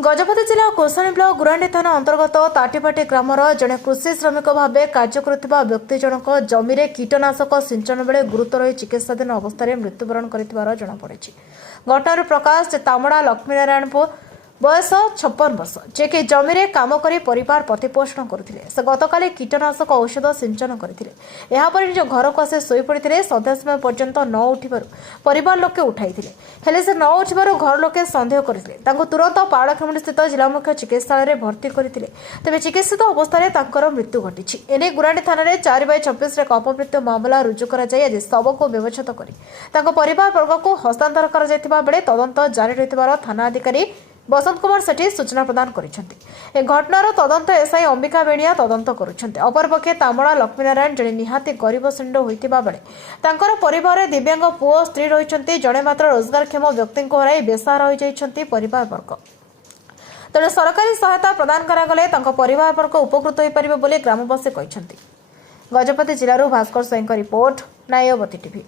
गजपति जिला कोसाणी ब्लॉक गुरांडी थाना अंतर्गत ताटीपाटी ग्रामर जड़े कृषि श्रमिक भाव कार्य करुवा व्यक्ति जनक जमी कीटनाशक सिंचन बेले गुरुतर होई चिकित्साधीन अवस्था मृत्युवरण कर जमापड़ी। घटना प्रकाश तामड़ा लक्ष्मीनारायणपुर बयस 56 वर्ष जे कि जमी काम कर परिवार प्रतिपोषण करते से गतकाली कीटनाशक औषध सिंचन करते निज घर को आसे शोपड़ते सन्ध्या समय पर्यंत न उठिबारु परिवार लोके उठाई हेले से न उठिबारु घर लोके सन्देह करते तुरंत पाड़ाखेमुंडी स्थित जिला मुख्य चिकित्सालय भर्ती करते तेज चिकित्सित अवस्था मृत्यु घटी। एने गुरांडी थाना 4/26 एक अपमृत्यु मामला रुजु कर आज शव को व्यवच्छेद कर परिवार वर्ग को हस्तांतर कर तदंत जारी रही थाना अधिकारी बसंत कुमार सेठी सूचना प्रदान कर घटनार तदंत एसआई अंबिका बेणिया तदंत करपरपक्षे तामड़ा लक्ष्मीनारायण जड़े निहाती गरीब श्रेणी होता बेले परिवार दिव्यांग पुओ स्त्री रही जड़े मात्र रोजगारक्षम व्यक्ति हराई बेसहारा हो परिवार वर्ग तेणु सरकारी सहायता प्रदान करागले परिवार वर्ग उपकृत हो पारे ग्रामवासी कहते। गजपति जिलूर भास्कर स्वयं रिपोर्ट नायवती टीवी।